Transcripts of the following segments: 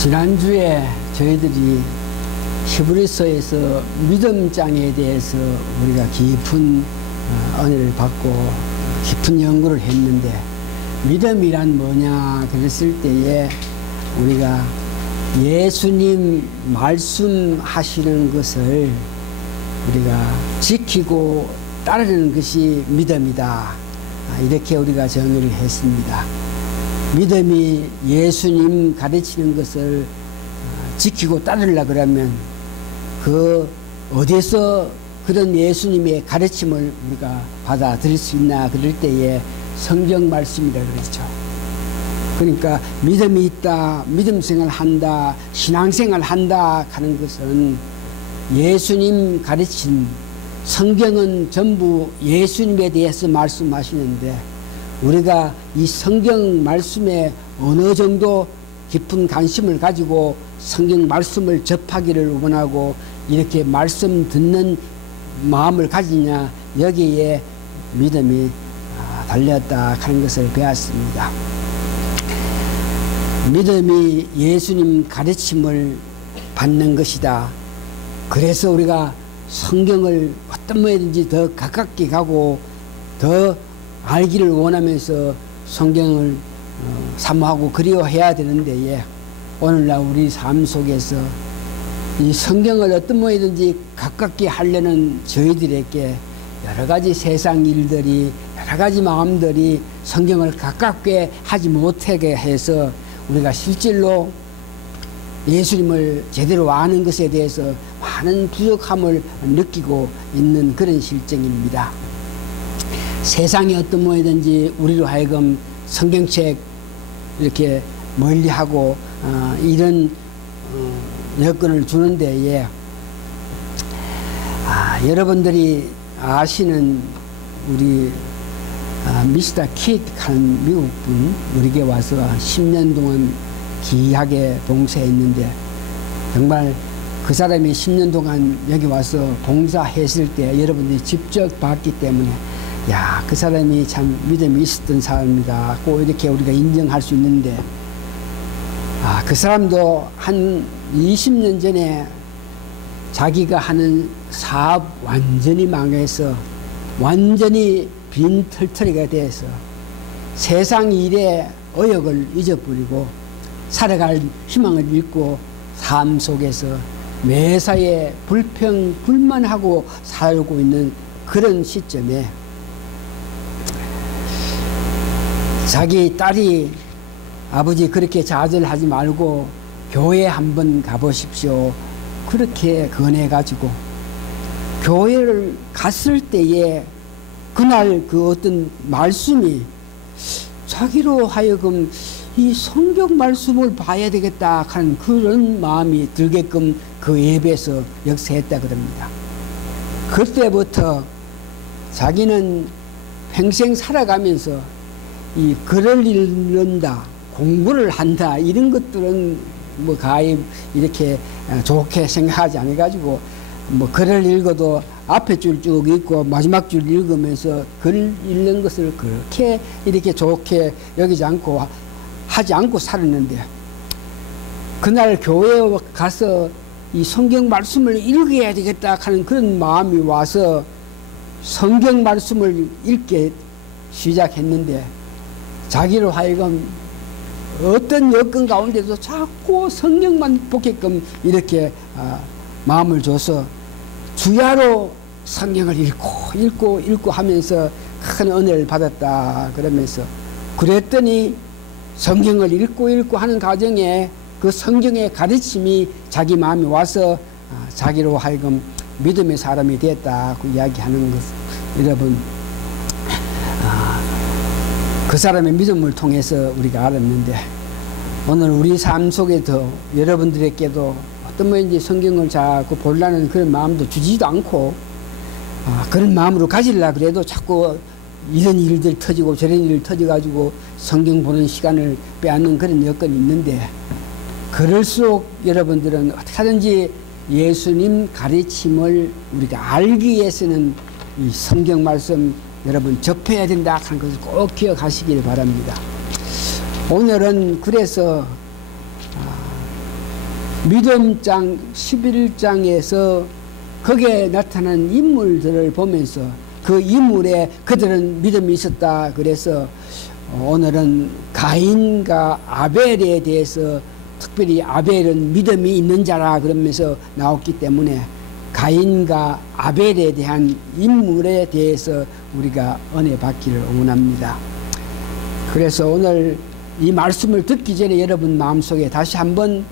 지난주에 저희들이 히브리서에서 믿음장에 대해서 우리가 깊은 은혜를 받고 깊은 연구를 했는데, 믿음이란 뭐냐 그랬을 때에 우리가 예수님 말씀하시는 것을 우리가 지키고 따르는 것이 믿음이다, 이렇게 우리가 정의를 했습니다. 믿음이 예수님 가르치는 것을 지키고 따르려 그러면 그 어디서 그런 예수님의 가르침을 우리가 받아들일 수 있나 그럴 때에 성경 말씀이라 그랬죠. 그러니까 믿음이 있다, 믿음 생활한다, 신앙생활 한다 하는 것은 예수님 가르친, 성경은 전부 예수님에 대해서 말씀하시는데 우리가 이 성경 말씀에 어느 정도 깊은 관심을 가지고 성경 말씀을 접하기를 원하고 이렇게 말씀 듣는 마음을 가지냐, 여기에 믿음이 달렸다 하는 것을 배웠습니다. 믿음이 예수님 가르침을 받는 것이다. 그래서 우리가 성경을 어떤 모양인지 더 가깝게 가고 더 알기를 원하면서 성경을 사모하고 그리워해야 되는데, 오늘날 우리 삶 속에서 이 성경을 어떤 모양이든지 가깝게 하려는 저희들에게 여러 가지 세상 일들이, 여러 가지 마음들이 성경을 가깝게 하지 못하게 해서 우리가 실질로 예수님을 제대로 아는 것에 대해서 많은 부족함을 느끼고 있는 그런 실정입니다. 세상이 어떤 모양이든지 우리로 하여금 성경책 이렇게 멀리하고 이런 여건을 주는 데에 여러분들이 아시는 우리 미스터 킷 하는 미국분, 우리에게 와서 10년 동안 귀하게 봉사했는데, 정말 그 사람이 10년 동안 여기 와서 봉사했을 때 여러분들이 직접 봤기 때문에 야, 그 사람이 참 믿음이 있었던 사람이다 꼭 이렇게 우리가 인정할 수 있는데, 그 사람도 한 20년 전에 자기가 하는 사업 완전히 망해서 완전히 빈털터리가 돼서 세상 일에 의욕을 잊어버리고 살아갈 희망을 잃고 삶 속에서 매사에 불평불만하고 살고 있는 그런 시점에 자기 딸이 아버지 그렇게 좌절하지 말고 교회 한번 가보십시오, 그렇게 권해가지고 교회를 갔을 때에 그날 그 어떤 말씀이 자기로 하여금 이 성경 말씀을 봐야 되겠다 하는 그런 마음이 들게끔 그 예배에서 역사했다 그럽니다. 그때부터 자기는 평생 살아가면서 이 글을 읽는다, 공부를 한다, 이런 것들은 뭐 가히 이렇게 좋게 생각하지 않아가지고 뭐 글을 읽어도 앞에 줄 쭉 읽고 마지막 줄 읽으면서 글 읽는 것을 그렇게 이렇게 좋게 여기지 않고 하지 않고 살았는데, 그날 교회에 가서 이 성경 말씀을 읽어야 되겠다 하는 그런 마음이 와서 성경 말씀을 읽게 시작했는데, 자기로 하여금 어떤 여건 가운데도 자꾸 성경만 보게끔 이렇게 마음을 줘서 주야로 성경을 읽고 하면서 큰 은혜를 받았다 그러면서, 그랬더니 성경을 읽고 하는 과정에 그 성경의 가르침이 자기 마음에 와서 자기로 하여금 믿음의 사람이 됐다고 이야기하는 것, 여러분 그 사람의 믿음을 통해서 우리가 알았는데, 오늘 우리 삶 속에도 여러분들에게도 어떤 모양인지 성경을 자꾸 보려는 그런 마음도 주지도 않고 그런 마음으로 가지려 그래도 자꾸 이런 일들 터지고 저런 일 터져가지고 성경 보는 시간을 빼앗는 그런 여건이 있는데, 그럴수록 여러분들은 어떻게 하든지 예수님 가르침을 우리가 알기 위해서는 이 성경 말씀 여러분 접해야 된다 하는 것을 꼭 기억하시길 바랍니다. 오늘은 그래서 믿음장 11장에서 거기에 나타난 인물들을 보면서 그 인물에 그들은 믿음이 있었다. 그래서 오늘은 가인과 아벨에 대해서 특별히 아벨은 믿음이 있는 자라 그러면서 나왔기 때문에 가인과 아벨에 대한 인물에 대해서 우리가 은혜 받기를 원합니다. 그래서 오늘 이 말씀을 듣기 전에 여러분 마음속에 다시 한번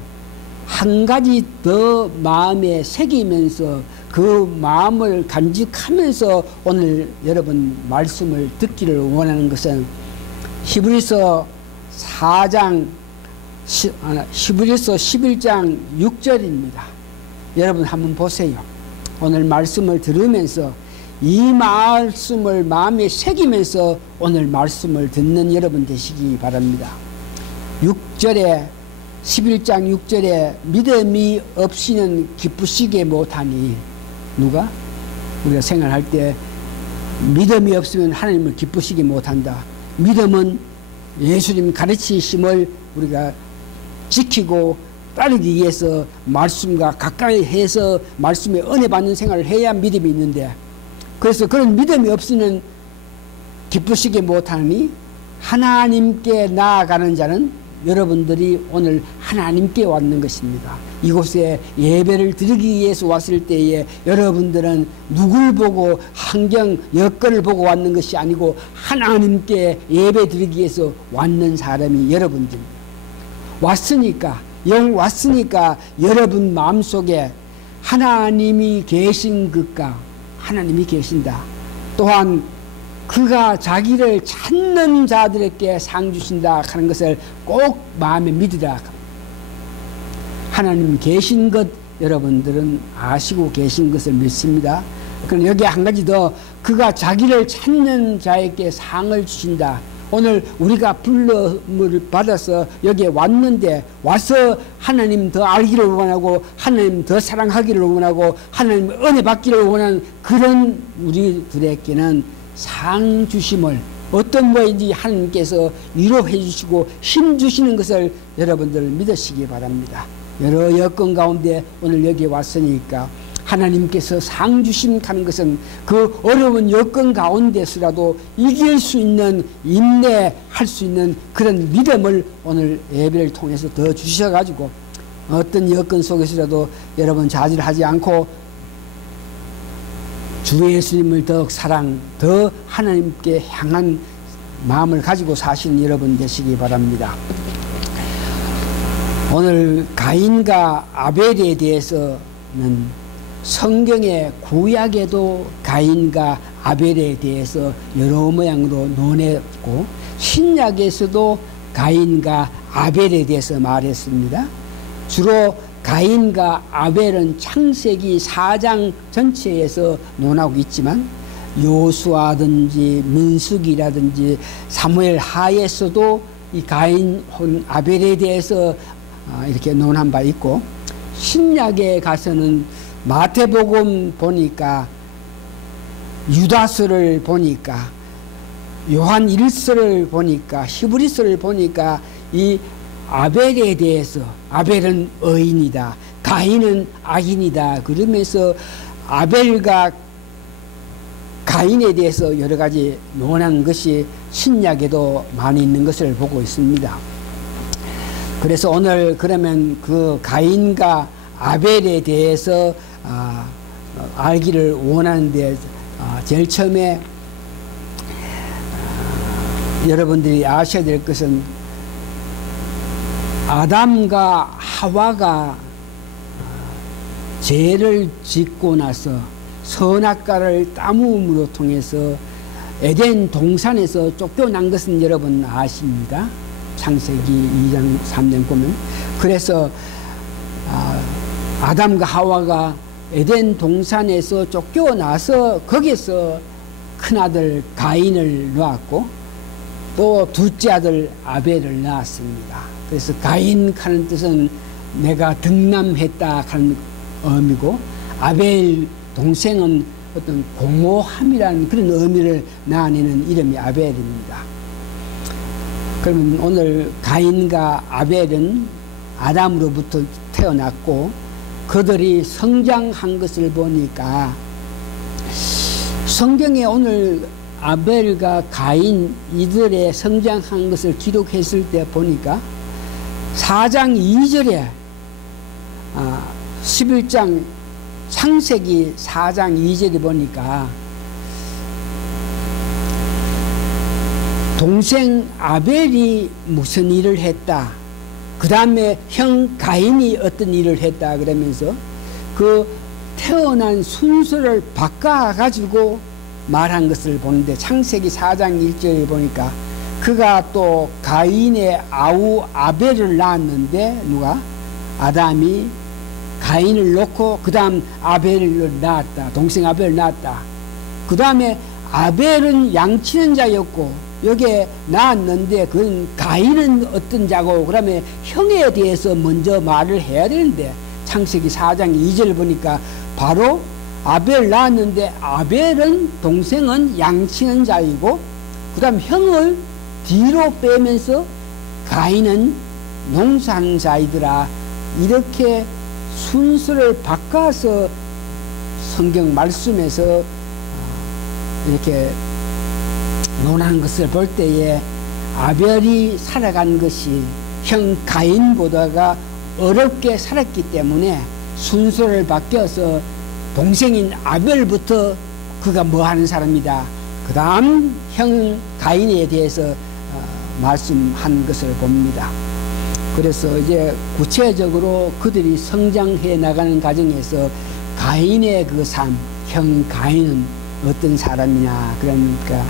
한 가지 더 마음에 새기면서 그 마음을 간직하면서 오늘 여러분 말씀을 듣기를 원하는 것은 히브리서 11장 6절입니다. 여러분 한번 보세요. 오늘 말씀을 들으면서 이 말씀을 마음에 새기면서 오늘 말씀을 듣는 여러분 되시기 바랍니다. 11장 6절에 믿음이 없이는 기쁘시게 못하니, 누가? 우리가 생활할 때 믿음이 없으면 하나님을 기쁘시게 못한다. 믿음은 예수님 가르치심을 우리가 지키고 따르기 위해서 말씀과 가까이 해서 말씀에 은혜 받는 생활을 해야 믿음이 있는데, 그래서 그런 믿음이 없이는 기쁘시게 못하니 하나님께 나아가는 자는 여러분들이 오늘 하나님께 왔는 것입니다. 이곳에 예배를 드리기 위해서 왔을 때에 여러분들은 누굴 보고 환경 여건을 보고 왔는 것이 아니고 하나님께 예배 드리기 위해서 왔는 사람이 여러분들입니다. 왔으니까 여러분 마음속에 하나님이 계신 것과 하나님이 계신다. 또한 그가 자기를 찾는 자들에게 상 주신다 하는 것을 꼭 마음에 믿으라. 하나님 계신 것 여러분들은 아시고 계신 것을 믿습니다. 그럼 여기 한 가지 더, 그가 자기를 찾는 자에게 상을 주신다. 오늘 우리가 불러을 받아서 여기에 왔는데, 와서 하나님 더 알기를 원하고 하나님 더 사랑하기를 원하고 하나님 은혜 받기를 원하는 그런 우리들에게는 상 주심을 어떤 뭐인지 하나님께서 위로해 주시고 힘 주시는 것을 여러분들 믿으시기 바랍니다. 여러 여건 가운데 오늘 여기 왔으니까 하나님께서 상 주심하는 것은 그 어려운 여건 가운데서라도 이길 수 있는, 인내할 수 있는 그런 믿음을 오늘 예배를 통해서 더 주셔가지고 어떤 여건 속에서라도 여러분 좌절하지 않고 주 예수님을 더욱 사랑, 더 하나님께 향한 마음을 가지고 사시는 여러분 되시기 바랍니다. 오늘 가인과 아벨에 대해서는 성경의 구약에도 가인과 아벨에 대해서 여러 모양으로 논했고, 신약에서도 가인과 아벨에 대해서 말했습니다. 주로 가인과 아벨은 창세기 4장 전체에서 논하고 있지만 요수아든지 민수기라든지 사무엘 하에서도 이 가인 혹은 아벨에 대해서 이렇게 논한 바 있고, 신약에 가서는 마태복음 보니까, 유다서를 보니까, 요한 1서를 보니까, 히브리서를 보니까 이 아벨에 대해서, 아벨은 의인이다, 가인은 악인이다 그러면서 아벨과 가인에 대해서 여러 가지 논한 것이 신약에도 많이 있는 것을 보고 있습니다. 그래서 오늘 그러면 그 가인과 아벨에 대해서 알기를 원하는데, 제일 처음에 여러분들이 아셔야 될 것은 아담과 하와가 죄를 짓고 나서 선악과를 따먹음으로 통해서 에덴 동산에서 쫓겨난 것은 여러분 아십니다. 창세기 2장 3장 보면. 그래서 아담과 하와가 에덴 동산에서 쫓겨나서 거기서 큰아들 가인을 낳았고 또 둘째 아들 아벨을 낳았습니다. 그래서 가인 하는 뜻은 내가 등남했다 하는 의미고, 아벨 동생은 어떤 공허함이라는 그런 의미를 나타내는 이름이 아벨입니다. 그러면 오늘 가인과 아벨은 아담으로부터 태어났고 그들이 성장한 것을 보니까 성경에 오늘 아벨과 가인 이들의 성장한 것을 기록했을 때 보니까 4장 2절에 11장 창세기 4장 2절에 보니까 동생 아벨이 무슨 일을 했다. 그 다음에 형 가인이 어떤 일을 했다. 그러면서 그 태어난 순서를 바꿔가지고 말한 것을 보는데 창세기 4장 1절에 보니까 그가 또 가인의 아우 아벨을 낳았는데 누가? 아담이 가인을 놓고 그 다음 아벨을 낳았다. 동생 아벨을 낳았다. 그 다음에 아벨은 양치는 자였고 여기에 낳았는데 그건 가인은 어떤 자고 그 다음에 형에 대해서 먼저 말을 해야 되는데 창세기 4장 2절 보니까 바로 아벨 낳았는데 아벨은 동생은 양치는 자이고 그 다음 형을 뒤로 빼면서 가인은 농사하는 자이더라. 이렇게 순서를 바꿔서 성경 말씀에서 이렇게 논하는 것을 볼 때에 아벨이 살아간 것이 형 가인보다가 어렵게 살았기 때문에 순서를 바뀌어서 동생인 아벨부터 그가 뭐 하는 사람이다. 그 다음 형 가인에 대해서 말씀한 것을 봅니다. 그래서 이제 구체적으로 그들이 성장해 나가는 과정에서 가인의 그 삶, 형 가인은 어떤 사람이냐. 그러니까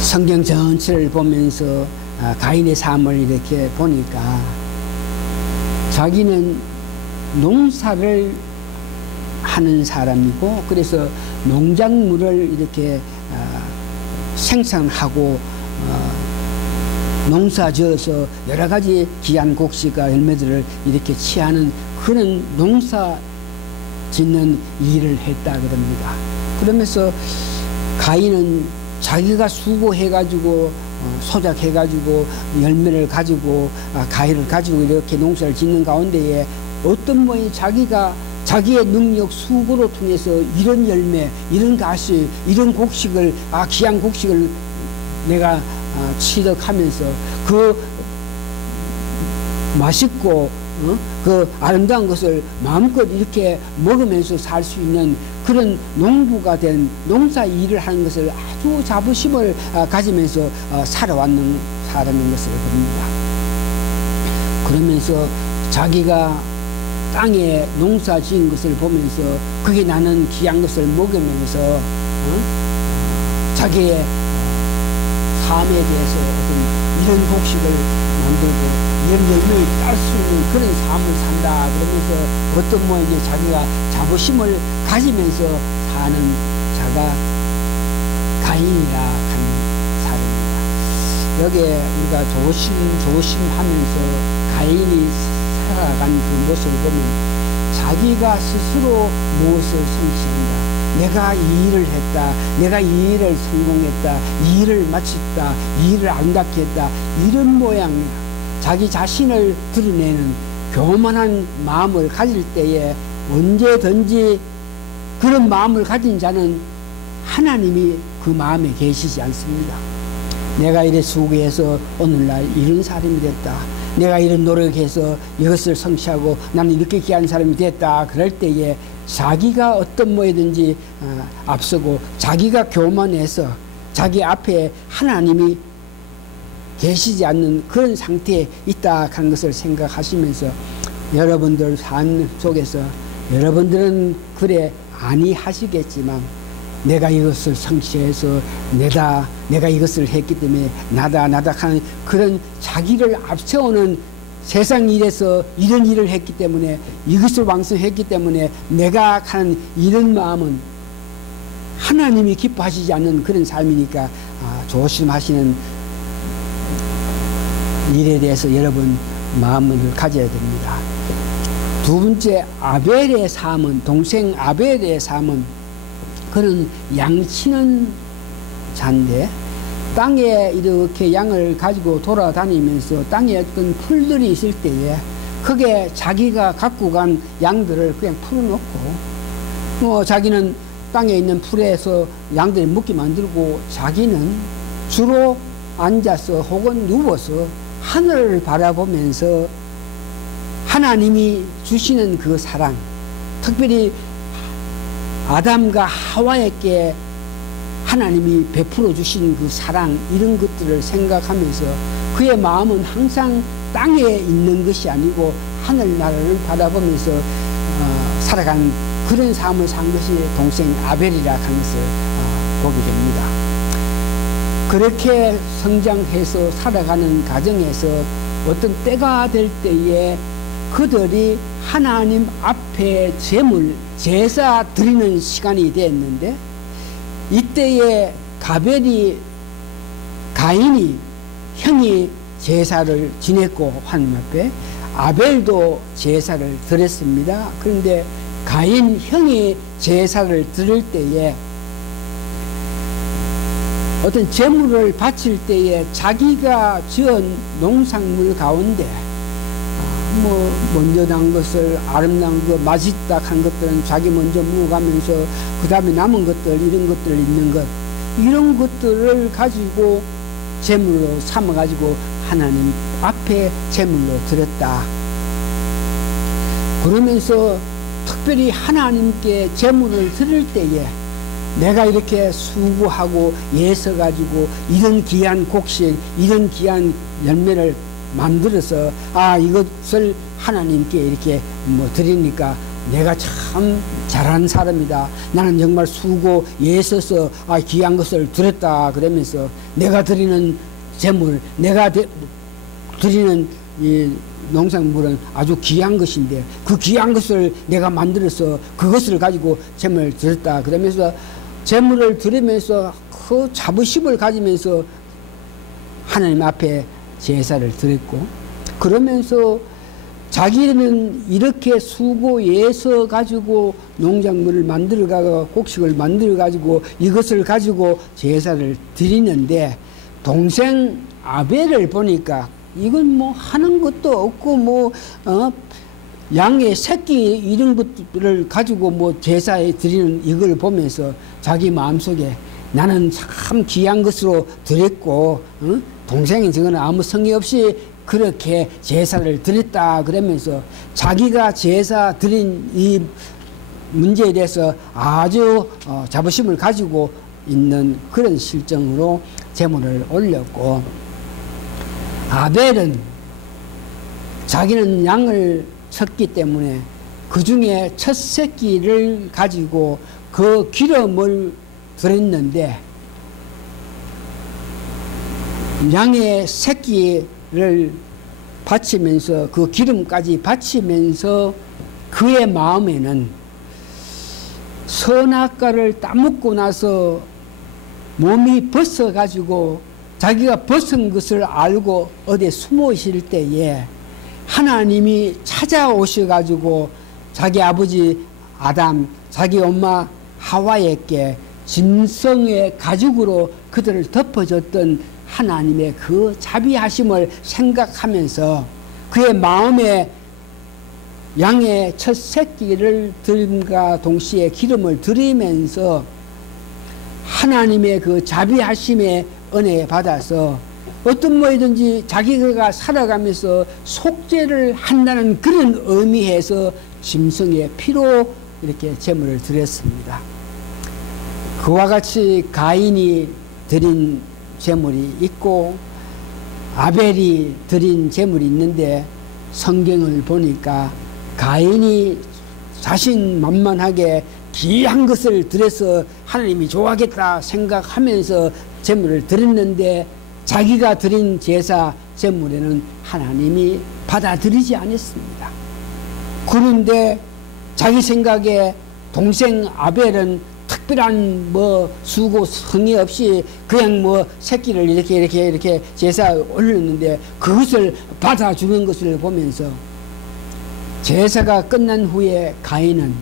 성경 전체를 보면서 가인의 삶을 이렇게 보니까 자기는 농사를 하는 사람이고 그래서 농작물을 이렇게 생산하고 농사 지어서 여러 가지 귀한 곡식과 열매들을 이렇게 취하는 그런 농사 짓는 일을 했다 그럽니다. 그러면서 가인은 자기가 수고해가지고 소작해가지고 열매를 가지고 가위를 가지고 이렇게 농사를 짓는 가운데에 어떤 분이 자기의 능력 수고로 통해서 이런 열매, 이런 가시, 이런 곡식을 귀한 곡식을 내가 취득하면서 그 맛있고 그 아름다운 것을 마음껏 이렇게 먹으면서 살 수 있는 그런 농부가 된 농사 일을 하는 것을 아주 자부심을 가지면서 살아왔는 사람인 것을 봅니다. 그러면서 자기가 땅에 농사 지은 것을 보면서 그게 나는 귀한 것을 먹으면서 자기의 삶에 대해서 어떤 이런 곡식을 만들고 이런 열매를 딸 수 있는 그런 삶을 산다. 그러면서 어떤 뭐 이제 자기가 자부심을 가지면서 사는 자가 가인이라 하는 사람입니다. 여기에 우리가 조심하면서 가인이 살아간 그 모습을 보면 자기가 스스로 무엇을 성취한다. 내가 이 일을 했다. 내가 이 일을 성공했다. 이 일을 마쳤다. 이 일을 아름답게 했다. 이런 모양이야. 자기 자신을 드러내는 교만한 마음을 가질 때에 언제든지 그런 마음을 가진 자는 하나님이 그 마음에 계시지 않습니다. 내가 이래 수고해서 오늘날 이런 사람이 됐다. 내가 이런 노력해서 이것을 성취하고 나는 이렇게 귀한 사람이 됐다. 그럴 때에 자기가 어떤 뭐든지 앞서고 자기가 교만해서 자기 앞에 하나님이 계시지 않는 그런 상태에 있다 하는 것을 생각하시면서 여러분들 삶 속에서 여러분들은 그래 아니하시겠지만 내가 이것을 성취해서 내가 이것을 했기 때문에 나다 하는 그런 자기를 앞세우는 세상 일에서 이런 일을 했기 때문에 이것을 완성했기 때문에 내가 하는 이런 마음은 하나님이 기뻐하시지 않는 그런 삶이니까 조심하시는 일에 대해서 여러분 마음을 가져야 됩니다. 두 번째 아벨의 삶은 동생 아벨의 삶은 그는 양치는 자인데 땅에 이렇게 양을 가지고 돌아다니면서 땅에 어떤 풀들이 있을 때에 그게 자기가 갖고 간 양들을 그냥 풀어놓고 자기는 땅에 있는 풀에서 양들이 먹게 만들고 자기는 주로 앉아서 혹은 누워서 하늘을 바라보면서 하나님이 주시는 그 사랑, 특별히 아담과 하와에게 하나님이 베풀어 주신 그 사랑, 이런 것들을 생각하면서 그의 마음은 항상 땅에 있는 것이 아니고 하늘나라를 바라보면서 살아가는 그런 삶을 산 것이 동생 아벨이라 하는 것을 보게 됩니다. 그렇게 성장해서 살아가는 가정에서 어떤 때가 될 때에 그들이 하나님 앞에 제물, 제사 드리는 시간이 됐는데, 이때에 가인이 형이 제사를 지냈고 하나님 앞에 아벨도 제사를 드렸습니다. 그런데 가인 형이 제사를 드릴 때에 어떤 제물을 바칠 때에 자기가 지은 농산물 가운데 먼저 난 것을, 아름다운 거, 맛있다 한 것들은 자기 먼저 먹어가면서 그 다음에 남은 것들, 이런 것들 있는 것, 이런 것들을 가지고 제물로 삼아가지고 하나님 앞에 제물로 드렸다. 그러면서 특별히 하나님께 제물을 드릴 때에 내가 이렇게 수고하고 애써가지고 이런 귀한 곡식, 이런 귀한 열매를 만들어서 이것을 하나님께 이렇게 드리니까 내가 참 잘한 사람이다. 나는 정말 수고 애써서 귀한 것을 드렸다. 그러면서 내가 드리는 제물, 내가 드리는 이 농산물은 아주 귀한 것인데 그 귀한 것을 내가 만들어서 그것을 가지고 제물을 드렸다. 그러면서 제물을 드리면서 그 자부심을 가지면서 하나님 앞에 제사를 드렸고, 그러면서 자기는 이렇게 수고 애써 가지고 농작물을 만들어가고 곡식을 만들어 가지고 이것을 가지고 제사를 드리는데, 동생 아벨을 보니까 이건 하는 것도 없고 양의 새끼 이런 것들을 가지고 제사에 드리는 이걸 보면서 자기 마음속에 나는 참 귀한 것으로 드렸고 동생이 저거는 아무 성의 없이 그렇게 제사를 드렸다. 그러면서 자기가 제사 드린 이 문제에 대해서 아주 자부심을 가지고 있는 그런 실정으로 제물을 올렸고, 아벨은 자기는 양을 쳤기 때문에 그 중에 첫 새끼를 가지고 그 기름을 드렸는데, 양의 새끼를 바치면서 그 기름까지 바치면서 그의 마음에는 선악과를 따먹고 나서 몸이 벗어가지고 자기가 벗은 것을 알고 어디에 숨어 있을 때에 하나님이 찾아오셔가지고 자기 아버지 아담, 자기 엄마 하와에게 짐승의 가죽으로 그들을 덮어줬던 하나님의 그 자비하심을 생각하면서 그의 마음에 양의 첫 새끼를 들음과 동시에 기름을 드리면서 하나님의 그 자비하심의 은혜 받아서 어떤 뭐든지 자기가 살아가면서 속죄를 한다는 그런 의미에서 짐승의 피로 이렇게 제물을 드렸습니다. 그와 같이 가인이 드린 제물이 있고 아벨이 드린 제물이 있는데, 성경을 보니까 가인이 자신만만하게 귀한 것을 드려서 하나님이 좋아하겠다 생각하면서 제물을 드렸는데, 자기가 드린 제사 제물에는 하나님이 받아들이지 않았습니다. 그런데 자기 생각에 동생 아벨은 특별한 수고 성의 없이 그냥 새끼를 이렇게 제사 올렸는데 그것을 받아주는 것을 보면서 제사가 끝난 후에 가인은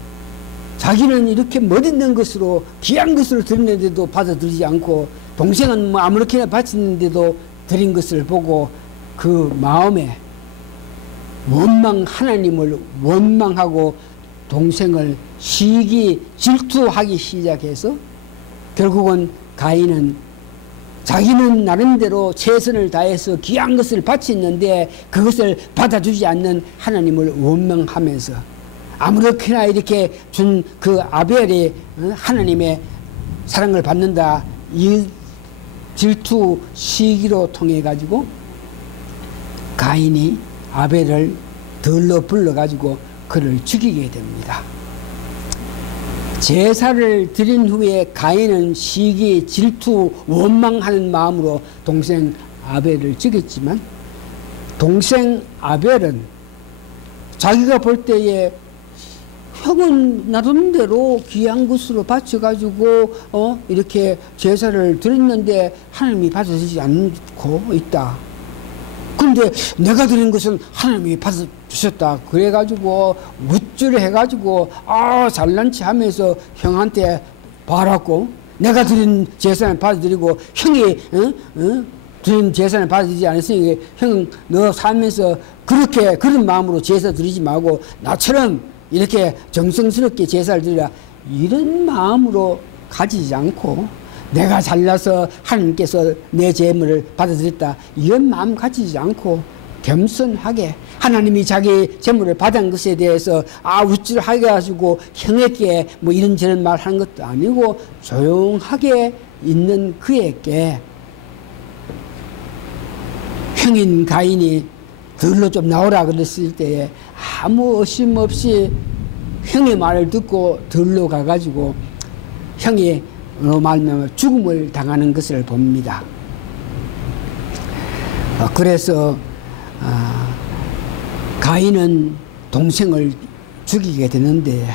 자기는 이렇게 멋있는 것으로 귀한 것을 드렸는데도 받아들이지 않고 동생은 아무렇게나 바쳤는데도 드린 것을 보고 그 마음에 하나님을 원망하고 동생을 시기 질투하기 시작해서 결국은 가인은 자기는 나름대로 최선을 다해서 귀한 것을 바쳤는데 그것을 받아주지 않는 하나님을 원망하면서 아무렇게나 이렇게 준 그 아벨이 하나님의 사랑을 받는다, 이 질투 시기로 통해 가지고 가인이 아벨을 들러 불러 가지고 그를 죽이게 됩니다. 제사를 드린 후에 가인은 시기, 질투, 원망하는 마음으로 동생 아벨을 죽였지만 동생 아벨은 자기가 볼 때에 형은 나름대로 귀한 것으로 바쳐가지고 이렇게 제사를 드렸는데 하나님이 받아주지 않고 있다. 그런데 내가 드린 것은 하나님이 받아주셨다. 그래가지고 우쭐해가지고 잘난 체 하면서 형한테 바랐고, 내가 드린 제사는 받아들이고 형이 드린 제사는 받아들이지 않았으니 형 너 살면서 그렇게 그런 마음으로 제사 드리지 말고 나처럼 이렇게 정성스럽게 제사를 드리라, 이런 마음으로 가지지 않고 내가 잘나서 하나님께서 내 재물을 받아들였다, 이런 마음 가지지 않고 겸손하게 하나님이 자기 재물을 받은 것에 대해서 우쭐하게 가지고 형에게 뭐 이런저런 말 하는 것도 아니고 조용하게 있는 그에게 형인 가인이 들로 좀 나오라 그랬을 때에 아무 의심 없이 형의 말을 듣고 들로 가가지고 형이 말하면 죽음을 당하는 것을 봅니다. 그래서 가인은 동생을 죽이게 되는데,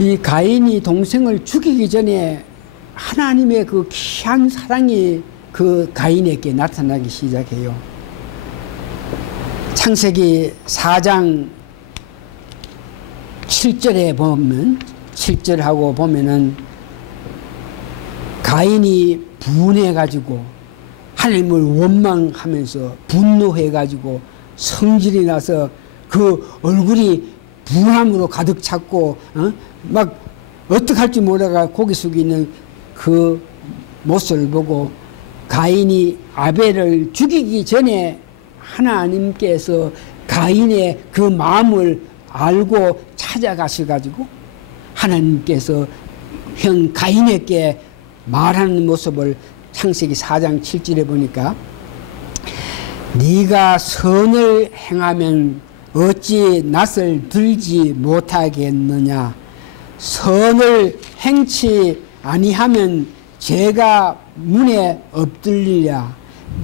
이 가인이 동생을 죽이기 전에 하나님의 그 귀한 사랑이 그 가인에게 나타나기 시작해요. 창세기 4장 7절에 보면, 7절하고 보면은 가인이 분해가지고 하나님을 원망하면서 분노해가지고 성질이 나서 그 얼굴이 분함으로 가득 찼고 막 어떡할지 모르다가 고개 숙이는 그 모습을 보고 가인이 아벨을 죽이기 전에 하나님께서 가인의 그 마음을 알고 찾아가셔가지고 하나님께서 형 가인에게 말하는 모습을 창세기 4장 7절에 보니까, 네가 선을 행하면 어찌 낯을 들지 못하겠느냐, 선을 행치 아니하면 죄가 문에 엎들리랴,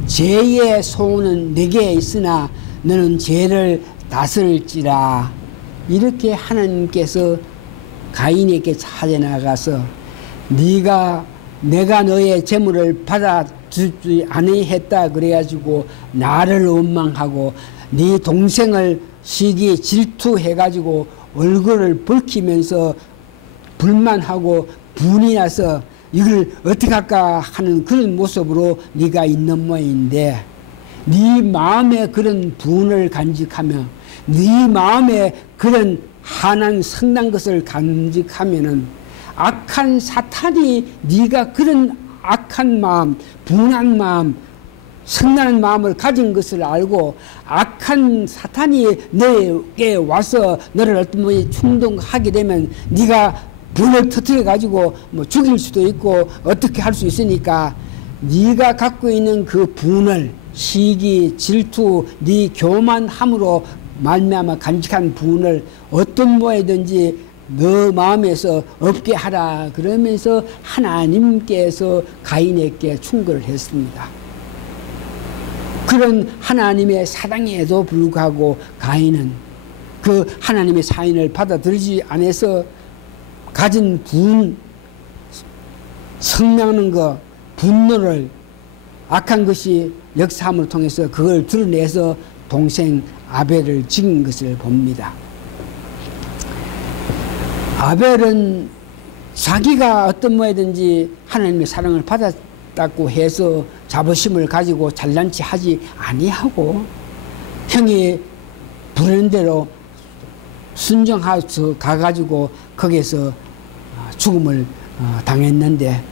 죄의 소원은 내게 있으나 너는 죄를 다스릴지라. 이렇게 하나님께서 가인에게 찾아나가서 내가 너의 재물을 받아주지 아니했다 그래가지고 나를 원망하고 네 동생을 시기 질투해가지고 얼굴을 붉히면서 불만하고 분이 나서 이걸 어떻게 할까 하는 그런 모습으로 네가 있는 모양인데, 네 마음에 그런 분을 간직하며 네 마음에 그런 한한 성난 것을 간직하면은 악한 사탄이 네가 그런 악한 마음, 분한 마음, 성나는 마음을 가진 것을 알고 악한 사탄이 너에게 와서 너를 어떤 모양에 충동하게 되면 네가 분을 터뜨려 가지고 뭐 죽일 수도 있고 어떻게 할 수 있으니까 네가 갖고 있는 그 분을 시기, 질투, 네 교만함으로 말미암아 간직한 분을 어떤 모양이든지 너 마음에서 없게 하라 그러면서 하나님께서 가인에게 충고를 했습니다. 그런 하나님의 사랑에도 불구하고 가인은 그 하나님의 사인을 받아들이지 않아서 가진 성명하는 거, 분노를 악한 것이 역사함을 통해서 그걸 드러내서 동생 아벨을 죽인 것을 봅니다. 아벨은 자기가 어떤 모양이든지 하나님의 사랑을 받았다고 해서 자부심을 가지고 잘난 체 하지 아니하고 형이 부르는 대로 순종해서 가가지고 거기에서 죽음을 당했는데,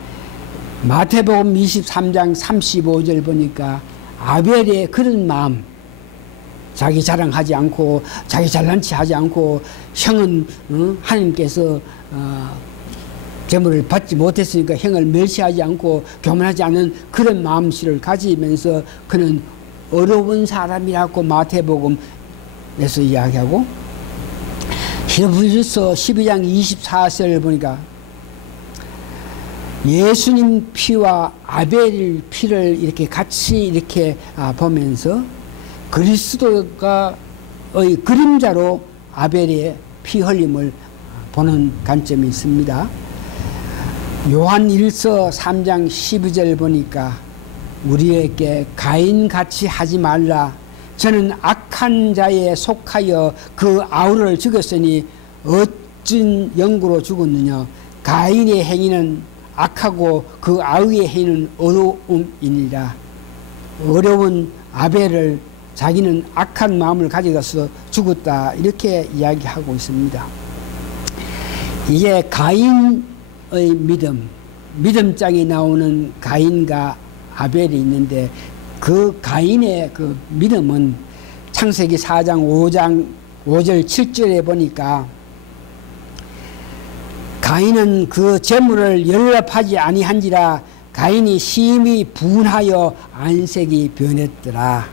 마태복음 23장 35절 보니까 아벨의 그런 마음, 자기 자랑하지 않고 자기 잘난 체 하지 않고, 형은 하나님께서 재물을 받지 못했으니까 형을 멸시하지 않고 교만하지 않은 그런 마음씨를 가지면서 그는 어려운 사람이라고 마태복음에서 이야기하고, 히브리서 12장 24절을 보니까 예수님 피와 아벨 피를 이렇게 같이 이렇게 보면서 그리스도가의 그림자로 아벨의 피 흘림을 보는 관점이 있습니다. 요한 1서 3장 12절 보니까 우리에게 가인같이 하지 말라. 저는 악한 자에 속하여 그 아우를 죽였으니 어찌 영구로 죽었느냐. 가인의 행위는 악하고 그 아우의 행위는 어려움이니라. 어려운 아벨을 자기는 악한 마음을 가져가서 죽었다, 이렇게 이야기하고 있습니다. 이게 가인의 믿음장에 나오는 가인과 아벨이 있는데, 그 가인의 그 믿음은 창세기 4장 5절 7절에 보니까 가인은 그 재물을 연락하지 아니한지라 가인이 심히 분하여 안색이 변했더라.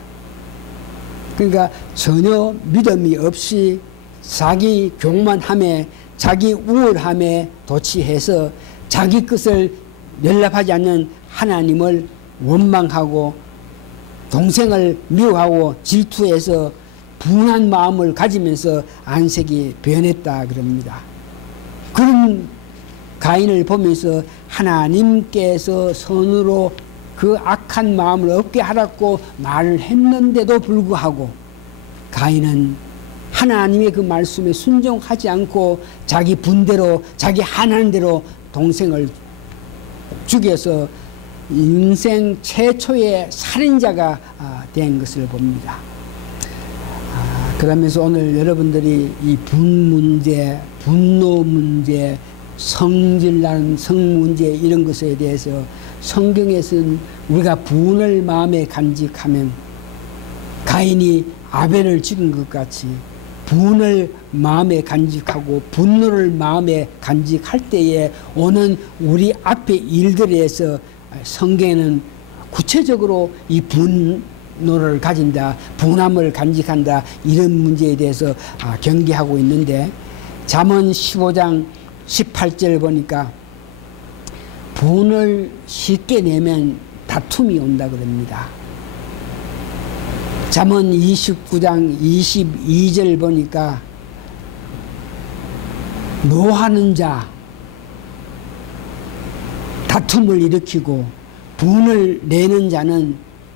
그러니까 전혀 믿음이 없이 자기 교만함에 자기 우월함에 도취해서 자기 것을 연락하지 않는 하나님을 원망하고 동생을 미워하고 질투해서 분한 마음을 가지면서 안색이 변했다 그럽니다. 그런 가인을 보면서 하나님께서 선으로 그 악한 마음을 없게 하라고 말을 했는데도 불구하고 가인은 하나님의 그 말씀에 순종하지 않고 자기 분대로 자기 하나는 대로 동생을 죽여서 인생 최초의 살인자가 된 것을 봅니다. 그러면서 오늘 여러분들이 이 분 문제, 분노 문제, 성질난 성 문제 이런 것에 대해서 성경에서는 우리가 분을 마음에 간직하면 가인이 아벨을 죽인 것 같이 분을 마음에 간직하고 분노를 마음에 간직할 때에 오는 우리 앞의 일들에서 성경에는 구체적으로 이 분노를 가진다, 분함을 간직한다, 이런 문제에 대해서 경계하고 있는데, 잠언 15장 18절 보니까 분을 쉽게 내면 다툼이 온다 그럽니다. 잠언 29장 22절 보니까 노하는 자 다툼을 일으키고 분을 내는 자는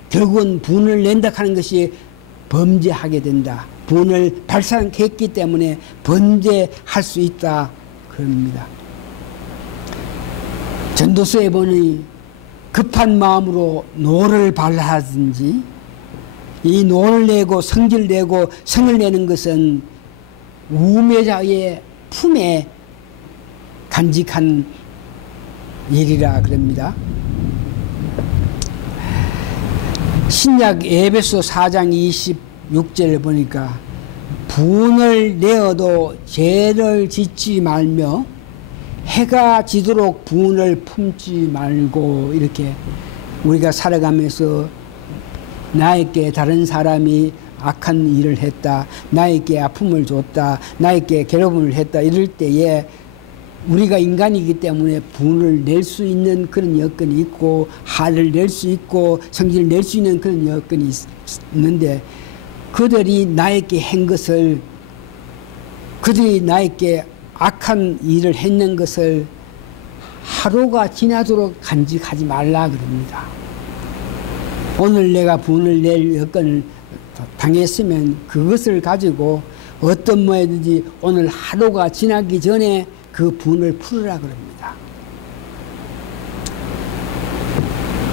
결국은 분을 낸다 하는 것이 범죄하게 된다. 분을 발산했기 때문에 범죄할 수 있다 그럽니다. 전도서에 보니 급한 마음으로 노를 발하든지, 이 노를 내고 성질 내고 성을 내는 것은 우매자의 품에 간직한 일이라 그럽니다. 신약 에베소 4장 26절을 보니까 분을 내어도 죄를 짓지 말며 해가 지도록 분을 품지 말고, 이렇게 우리가 살아가면서 나에게 다른 사람이 악한 일을 했다, 나에게 아픔을 줬다, 나에게 괴로움을 했다, 이럴 때에 우리가 인간이기 때문에 분을 낼 수 있는 그런 여건이 있고 화를 낼 수 있고 성질을 낼 수 있는 그런 여건이 있는데, 그들이 나에게 한 것을, 그들이 나에게 악한 일을 했는 것을 하루가 지나도록 간직하지 말라 그럽니다. 오늘 내가 분을 낼 여건을 당했으면 그것을 가지고 어떤 모양이든지 오늘 하루가 지나기 전에 그 분을 풀으라 그럽니다.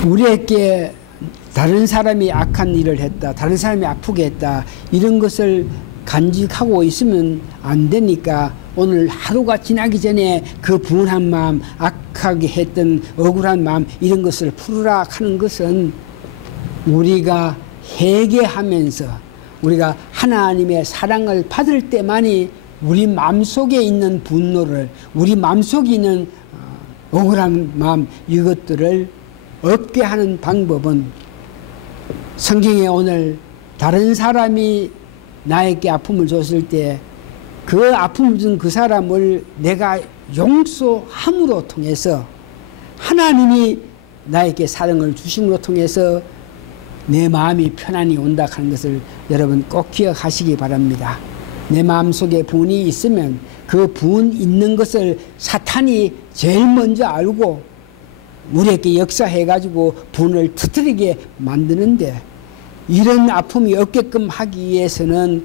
우리에게 다른 사람이 악한 일을 했다, 다른 사람이 아프게 했다, 이런 것을 간직하고 있으면 안 되니까 오늘 하루가 지나기 전에 그 분한 마음, 악하게 했던 억울한 마음 이런 것을 풀으라 하는 것은 우리가 회개하면서 우리가 하나님의 사랑을 받을 때만이 우리 마음속에 있는 분노를, 우리 마음속에 있는 억울한 마음 이것들을 없게 하는 방법은 성경에 오늘 다른 사람이 나에게 아픔을 줬을 때 그 아픔을 준 그 사람을 내가 용서함으로 통해서 하나님이 나에게 사랑을 주심으로 통해서 내 마음이 편안히 온다 하는 것을 여러분 꼭 기억하시기 바랍니다. 내 마음속에 분이 있으면 그 분 있는 것을 사탄이 제일 먼저 알고 우리에게 역사해가지고 분을 터뜨리게 만드는데 이런 아픔이 없게끔 하기 위해서는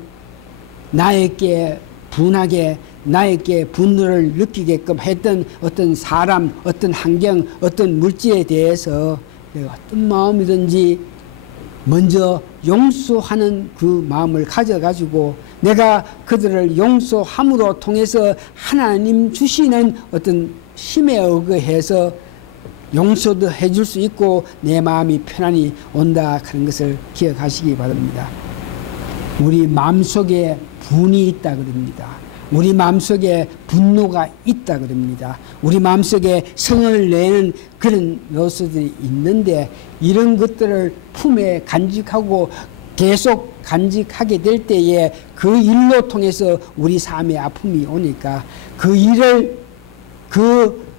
나에게 분하게 나에게 분노를 느끼게끔 했던 어떤 사람, 어떤 환경, 어떤 물질에 대해서 내가 어떤 마음이든지 먼저 용서하는 그 마음을 가져가지고 내가 그들을 용서함으로 통해서 하나님 주시는 어떤 힘에 의거해서 용서도 해줄 수 있고 내 마음이 편안히 온다 하는 것을 기억하시기 바랍니다. 우리 마음속에 분이 있다 그럽니다. 우리 마음속에 분노가 있다 그럽니다. 우리 마음속에 성을 내는 그런 요소들이 있는데 이런 것들을 품에 간직하고 계속 간직하게 될 때에 그 일로 통해서 우리 삶의 아픔이 오니까 그 일을 그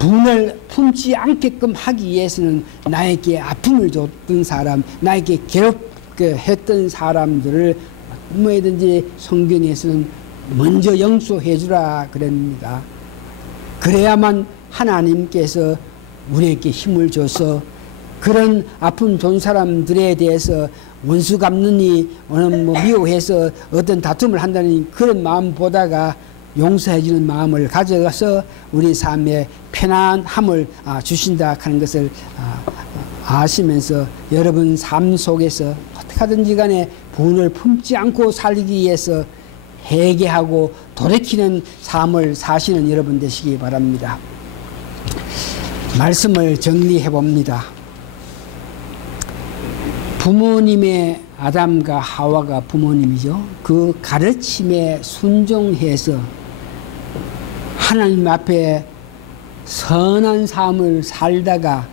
분을 품지 않게끔 하기 위해서는 나에게 아픔을 줬던 사람, 나에게 괴롭게 했던 사람들을 뭐든지 성경에서는 먼저 용서해 주라 그럽니다. 그래야만 하나님께서 우리에게 힘을 줘서 그런 아픔 준 사람들에 대해서 원수 갚느니 미워해서 어떤 다툼을 한다는 그런 마음보다가 용서해 주는 마음을 가져가서 우리 삶에 편안함을 주신다 하는 것을 아시면서 여러분 삶 속에서 어떻게 하든지 간에 분을 품지 않고 살기 위해서 회개하고 돌이키는 삶을 사시는 여러분 되시기 바랍니다. 말씀을 정리해 봅니다. 부모님의 아담과 하와가 부모님이죠. 그 가르침에 순종해서 하나님 앞에 선한 삶을 살다가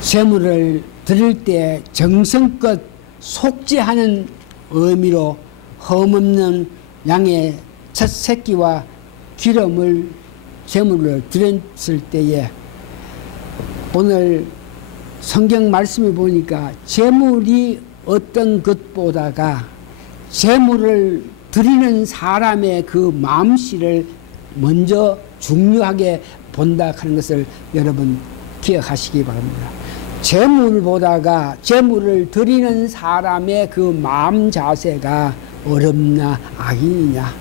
제물을 드릴 때 정성껏 속죄하는 의미로 흠없는 양의 첫 새끼와 기름을 제물을 드렸을 때에 오늘 성경 말씀을 보니까 제물이 어떤 것보다가 제물을 드리는 사람의 그 마음씨를 먼저 중요하게 본다 하는 것을 여러분 기억하시기 바랍니다. 제물보다가 제물을 드리는 사람의 그 마음 자세가 어렵나 악이냐.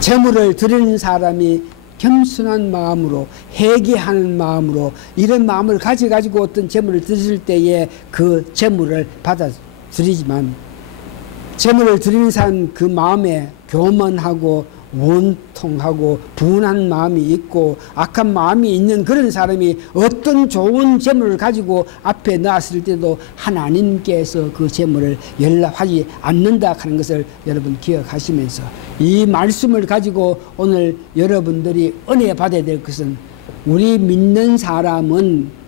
제물을 드리는 사람이 겸손한 마음으로 회개하는 마음으로 이런 마음을 가지고 어떤 제물을 드릴 때에 그 제물을 받아들이지만 제물을 드리는 사람 그 마음에 교만하고 원통하고 분한 마음이 있고 악한 마음이 있는 그런 사람이 어떤 좋은 제물을 가지고 앞에 놨을 때도 하나님께서 그 제물을 연락하지 않는다 하는 것을 여러분 기억하시면서 이 말씀을 가지고 오늘 여러분들이 은혜 받아야 될 것은 우리 믿는 사람은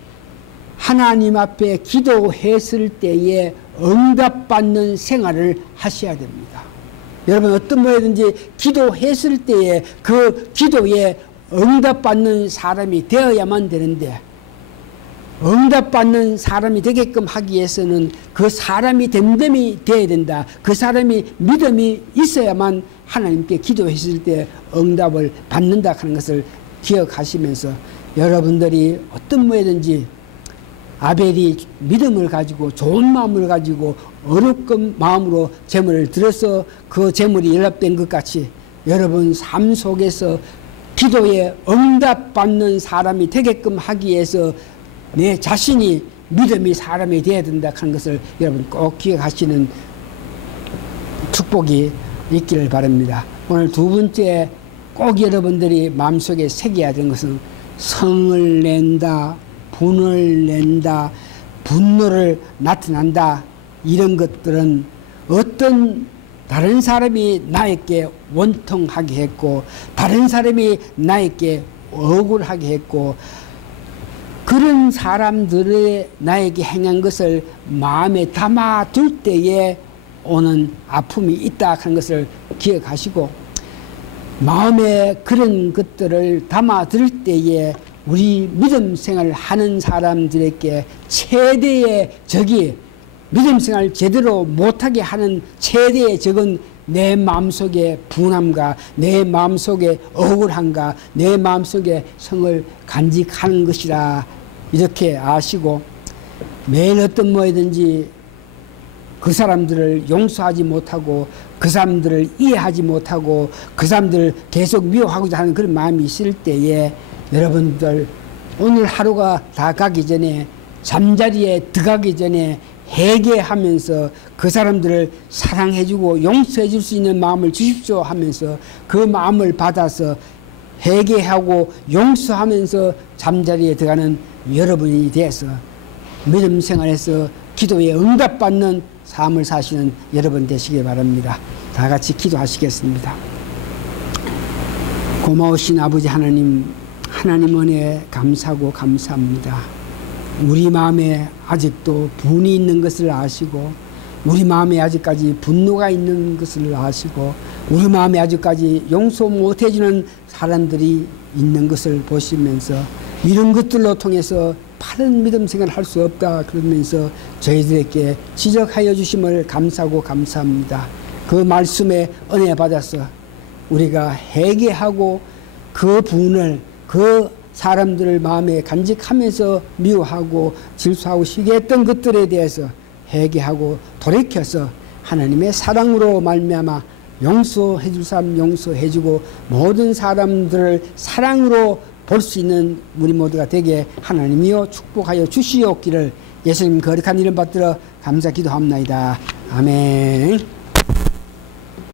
하나님 앞에 기도했을 때에 응답받는 생활을 하셔야 됩니다. 여러분 어떤 뭐든지 기도했을 때에 그 기도에 응답받는 사람이 되어야만 되는데 응답받는 사람이 되게끔 하기 위해서는 그 사람이 됨됨이 되어야 된다. 그 사람이 믿음이 있어야만 하나님께 기도했을 때 응답을 받는다 하는 것을 기억하시면서 여러분들이 어떤 뭐든지 아벨이 믿음을 가지고 좋은 마음을 가지고 어렵은 마음으로 제물을 들어서 그 제물이 연락된 것 같이 여러분 삶 속에서 기도에 응답받는 사람이 되게끔 하기 위해서 내 자신이 믿음이 사람이 되어야 된다 하는 것을 여러분 꼭 기억하시는 축복이 있기를 바랍니다. 오늘 두 번째 꼭 여러분들이 마음속에 새겨야 되는 것은 성을 낸다, 분을 낸다, 분노를 나타난다. 이런 것들은 어떤 다른 사람이 나에게 원통하게 했고 다른 사람이 나에게 억울하게 했고 그런 사람들의 나에게 행한 것을 마음에 담아둘 때에 오는 아픔이 있다 하는 것을 기억하시고 마음에 그런 것들을 담아둘 때에 우리 믿음 생활을 하는 사람들에게 최대의 적이 믿음 생활 제대로 못하게 하는 최대의 적은 내 마음속에 분함과 내 마음속에 억울함과 내 마음속에 성을 간직하는 것이라 이렇게 아시고 매일 어떤 뭐든지 그 사람들을 용서하지 못하고 그 사람들을 이해하지 못하고 그 사람들을 계속 미워하고자 하는 그런 마음이 있을 때에 여러분들 오늘 하루가 다 가기 전에 잠자리에 들어가기 전에 회개하면서 그 사람들을 사랑해주고 용서해줄 수 있는 마음을 주십시오 하면서 그 마음을 받아서 회개하고 용서하면서 잠자리에 들어가는 여러분이 돼서 믿음 생활에서 기도에 응답받는 삶을 사시는 여러분 되시기 바랍니다. 다 같이 기도하시겠습니다. 고마우신 아버지 하나님, 하나님 은혜에 감사하고 감사합니다. 우리 마음에 아직도 분이 있는 것을 아시고 우리 마음에 아직까지 분노가 있는 것을 아시고 우리 마음에 아직까지 용서 못해주는 사람들이 있는 것을 보시면서 이런 것들로 통해서 바른 믿음 생활을 할 수 없다 그러면서 저희들에게 지적하여 주심을 감사하고 감사합니다. 그 말씀에 은혜 받아서 우리가 회개하고 그 분을 그 사람들을 마음에 간직하면서 미워하고 질투하고 시기했던 것들에 대해서 회개하고 돌이켜서 하나님의 사랑으로 말미암아 용서해 줄 사람 용서해주고 모든 사람들을 사랑으로 볼 수 있는 우리 모두가 되게 하나님이여 축복하여 주시옵기를 예수님 거룩한 이름 받들어 감사 기도합나이다. 아멘.